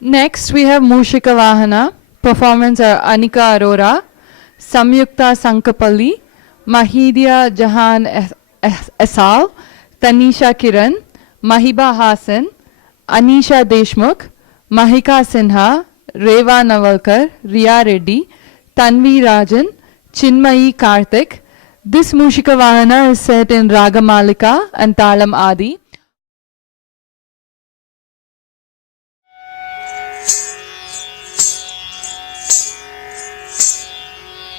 Next, we have Mushika Vahana. Performance are Anika Arora, Samyukta Sankapalli, Mahidya Jahan Esal, Tanisha Kiran, Mahiba Hasan, Anisha Deshmukh, Mahika Sinha, Reva Navalkar, Riya Reddy, Tanvi Rajan, Chinmayi Karthik. This Mushika Vahana is set in Ragamalika and Talam Adi.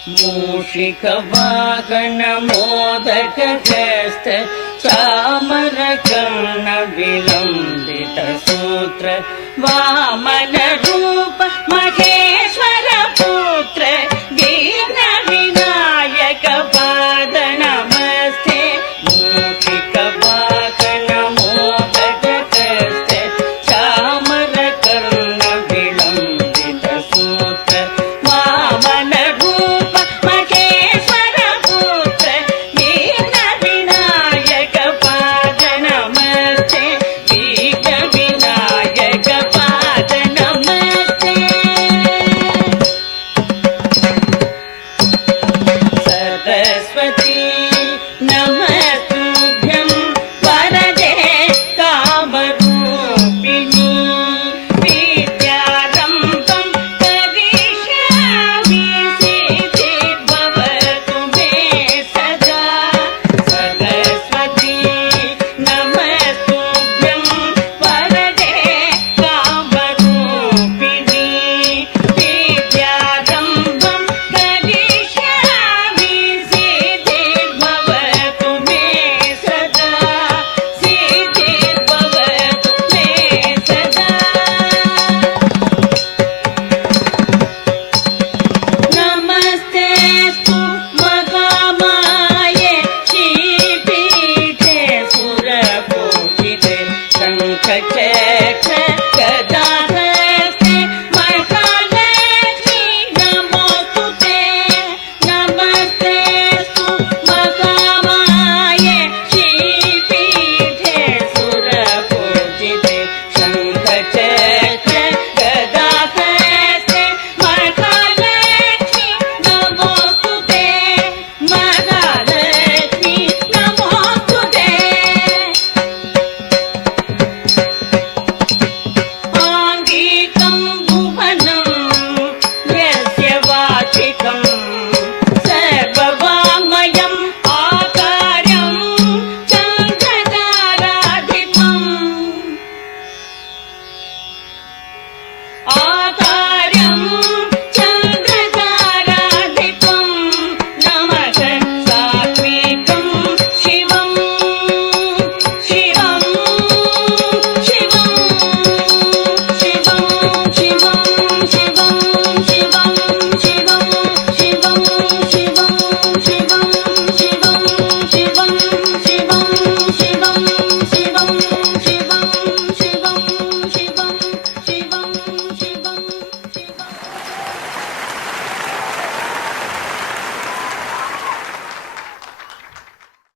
मूषिकवाहन मोदकहस्त चामरकर्ण विलम्बित सूत्र वामन